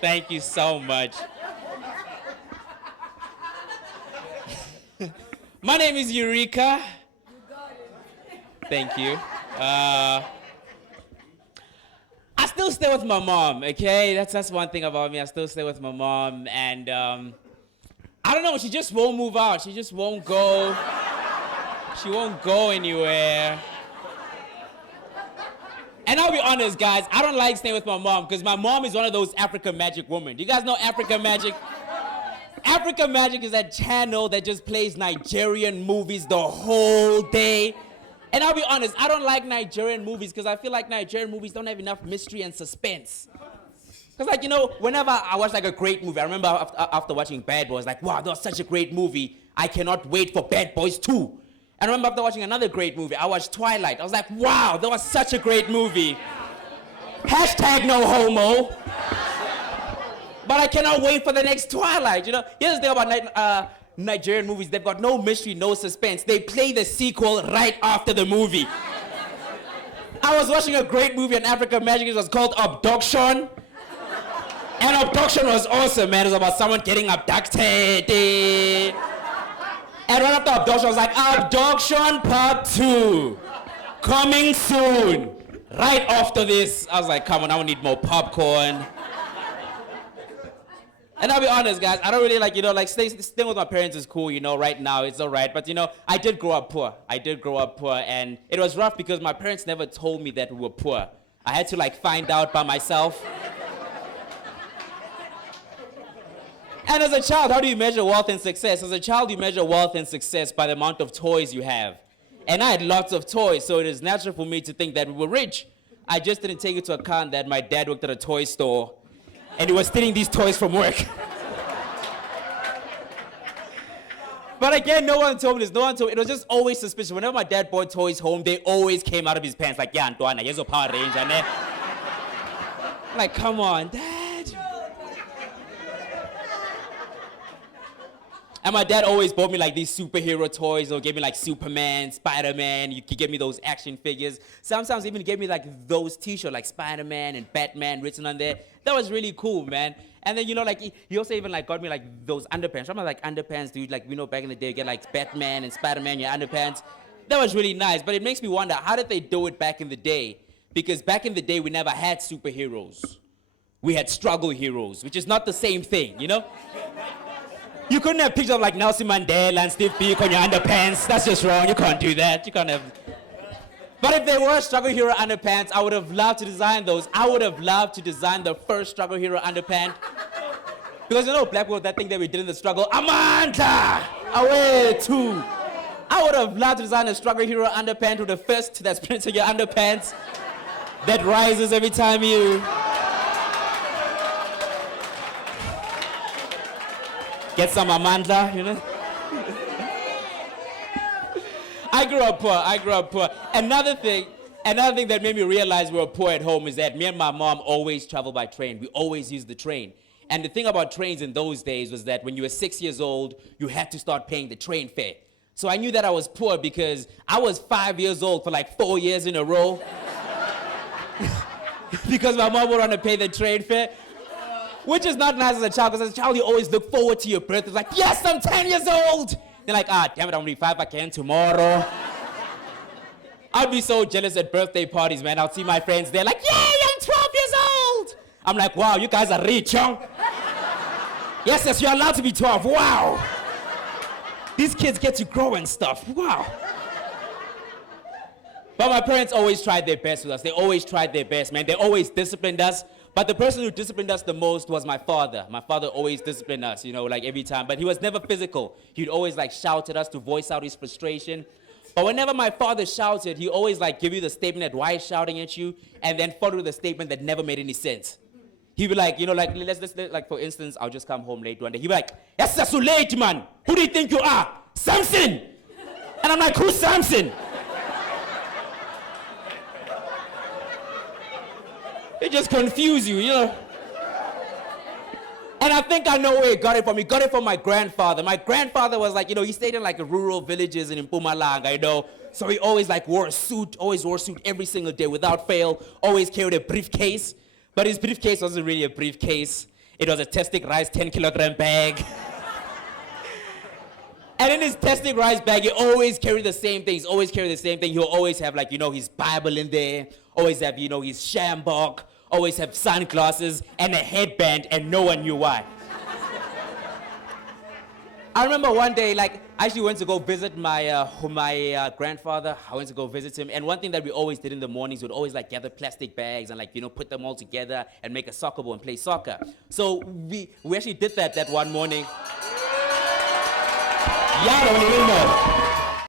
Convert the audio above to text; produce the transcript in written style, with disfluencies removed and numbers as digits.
Thank you so much. My name is Eureka. Thank you. I still stay with my mom, okay? That's one thing about me. I still stay with my mom, and I don't know, she just won't move out. She just won't go. She won't go anywhere. And I'll be honest, guys, I don't like staying with my mom because my mom is one of those African Magic women. Do you guys know African Magic? African Magic is that channel that just plays Nigerian movies the whole day. And I'll be honest, I don't like Nigerian movies because I feel like Nigerian movies don't have enough mystery and suspense. Because, like, you know, whenever I watch, like, a great movie, I remember after watching Bad Boys, like, wow, that was such a great movie. I cannot wait for Bad Boys 2. And I remember after watching another great movie, I watched Twilight. I was like, wow, that was such a great movie. Hashtag no homo. But I cannot wait for the next Twilight, you know? Here's the thing about Nigerian movies. They've got no mystery, no suspense. They play the sequel right after the movie. I was watching a great movie on African Magic. It was called Abduction. And Abduction was awesome, man. It was about someone getting abducted. And right after Abduction, I was like, Abduction Part 2. Coming soon. Right after this, I was like, come on, I need more popcorn. And I'll be honest, guys, I don't really like, you know, like staying with my parents is cool, you know, right now, it's all right. But, you know, I did grow up poor. And it was rough because my parents never told me that we were poor. I had to, like, find out by myself. And as a child, how do you measure wealth and success? As a child, you measure wealth and success by the amount of toys you have. And I had lots of toys, so it is natural for me to think that we were rich. I just didn't take into account that my dad worked at a toy store, and he was stealing these toys from work. But again, no one told me this. No one told me. It was just always suspicious. Whenever my dad brought toys home, they always came out of his pants like, yeah, Antoine, here's a Power Ranger. I'm like, come on, Dad. And my dad always bought me like these superhero toys, or gave me like Superman, Spider-Man. You could give me those action figures. Sometimes even gave me like those t-shirts like Spider-Man and Batman written on there. That was really cool, man. And then, you know, like he also even like got me like those underpants. Remember like underpants, dude? Like, you know, back in the day, you get like Batman and Spider-Man, your underpants. That was really nice. But it makes me wonder, how did they do it back in the day? Because back in the day, we never had superheroes. We had struggle heroes, which is not the same thing, you know? You couldn't have pictures of like Nelson Mandela and Steve Biko on your underpants. That's just wrong. You can't do that. You can't have. But if there were struggle hero underpants, I would have loved to design those. I would have loved to design the first struggle hero underpant. Because you know, black people, that thing that we did in the struggle, Amanda, away too. I would have loved to design a struggle hero underpant with a fist that's printed on your underpants that rises every time you get some Amanda, you know? I grew up poor. Another thing that made me realize we were poor at home is that me and my mom always traveled by train. We always used the train. And the thing about trains in those days was that when you were 6 years old, you had to start paying the train fare. So I knew that I was poor because I was 5 years old for like 4 years in a row. Because my mom would want to pay the train fare. Which is not nice as a child, because as a child, you always look forward to your birthday. It's like, yes, I'm 10 years old. They're like, damn it, I'm gonna be 5 again tomorrow. I'd be so jealous at birthday parties, man. I'll see my friends, they're like, yay, I'm 12 years old. I'm like, wow, you guys are rich, young. Yes, you're allowed to be 12, wow. These kids get to grow and stuff, wow. But my parents always tried their best with us. They always tried their best, man. They always disciplined us. But the person who disciplined us the most was my father. My father always disciplined us, you know, like every time. But he was never physical. He'd always like shout at us to voice out his frustration. But whenever my father shouted, he always like give you the statement that why he's shouting at you, and then follow with a statement that never made any sense. He'd be like, you know, like let's like for instance, I'll just come home late one day. He'd be like, yes, that's so late, man. Who do you think you are? Samson. And I'm like, who's Samson? It just confuse you, you know. And I think I know where he got it from. He got it from my grandfather. My grandfather was like, you know, he stayed in like rural villages in Mpumalanga, you know. So he always like wore a suit every single day without fail, always carried a briefcase. But his briefcase wasn't really a briefcase. It was a testic rice 10-kilogram bag. And in his testing rice bag, he always carried the same things. Always carry the same thing. He'll always have, like, his Bible in there. Always have, his shambok. Always have sunglasses and a headband, and no one knew why. I remember one day, like, I actually went to go visit my grandfather. I went to go visit him. And one thing that we always did in the mornings, we'd always, like, gather plastic bags and, like, put them all together and make a soccer ball and play soccer. So we actually did that one morning. Y'all don't even know.